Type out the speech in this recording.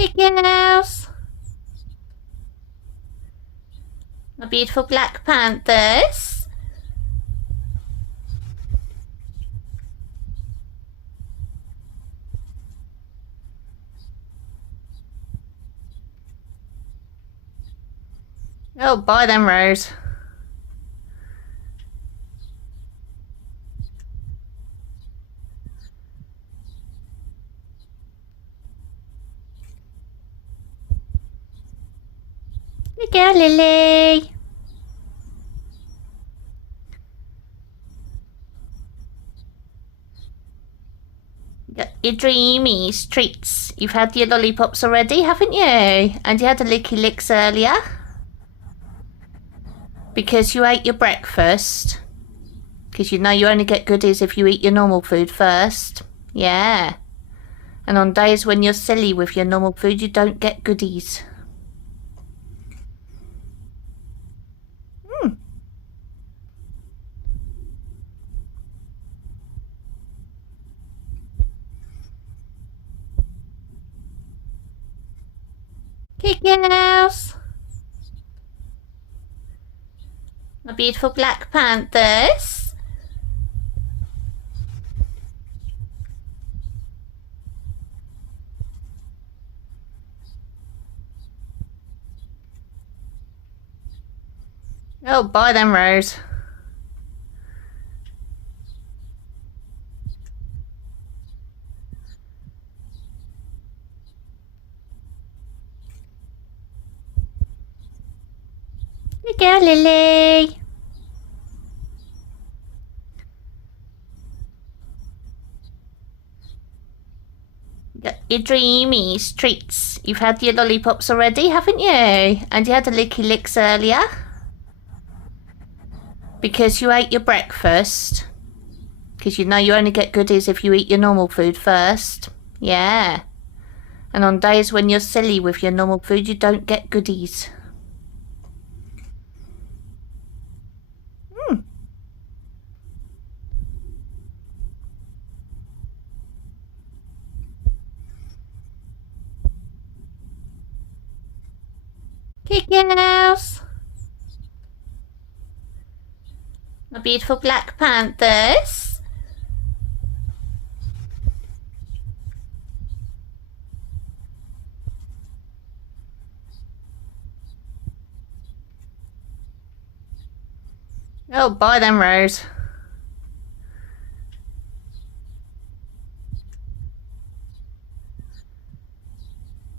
Hey girls, my beautiful black panthers. Oh, bye then, Rose. Good girl, Lily. Got your dreamies treats. You've had your lollipops already, haven't you? And you had a licky licks earlier. Because you ate your breakfast. Because you know you only get goodies if you eat your normal food first. Yeah. And on days when you're silly with your normal food, you don't get goodies. Okay, girls. My beautiful black panthers. Oh, bye then, Rose. Good girl, Lily. Got your dreamies treats. You've had your lollipops already, haven't you? And you had a licky licks earlier. Because you ate your breakfast. Because you know you only get goodies if you eat your normal food first. Yeah. And on days when you're silly with your normal food, you don't get goodies. Okay, girls. My beautiful black panthers. Oh, bye then, Rose.